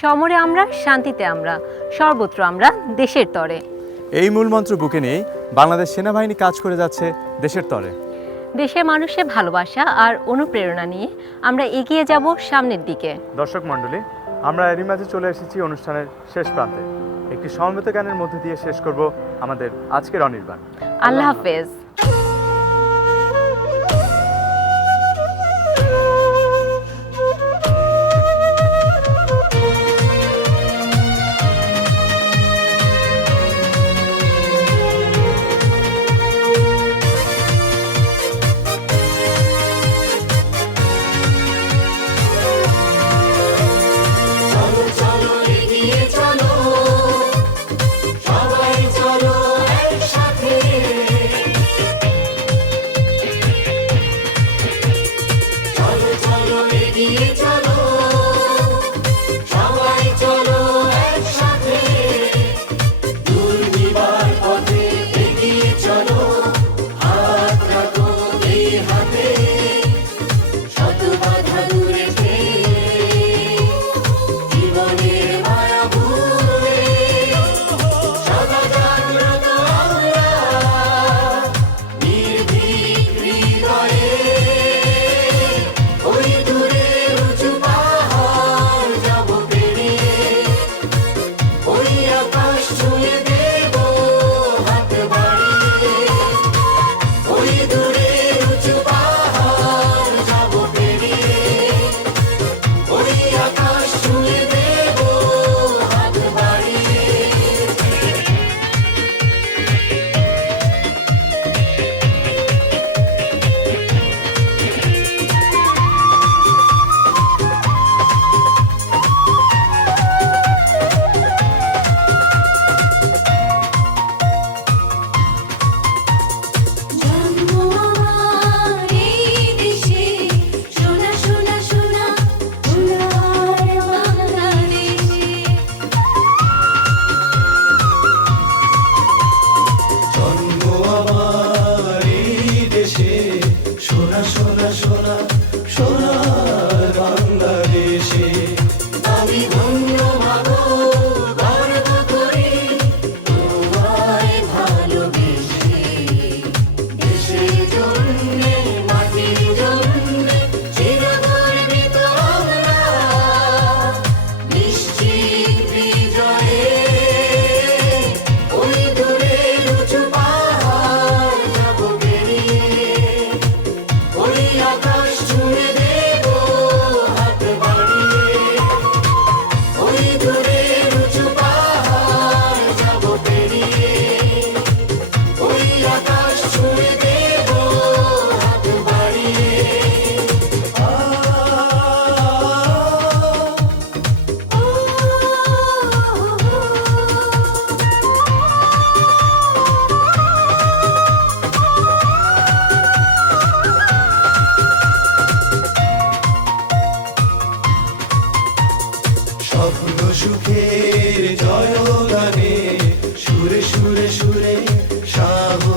সমরে আমরা, শান্তিতে আমরা, সর্বত্র আমরা দেশের তরে। এই মূলমন্ত্র বুকে নিয়ে বাংলাদেশ সেনাবাহিনী কাজ করে যাচ্ছে দেশের তরে। দেশের মানুষের ভালোবাসা আর অনুপ্রেরণা নিয়ে আমরা এগিয়ে যাব সামনের দিকে। দর্শক মণ্ডলী, আমরা এরই মাঝে চলে এসেছি অনুষ্ঠানের শেষ প্রান্তে। একটি সমবেত গানের মধ্যে দিয়ে শেষ করব আমাদের আজকের অনির্বাণ। আল্লাহ হাফেজ। সুখের জয়গানে সুরে সুরে সুরে সাহ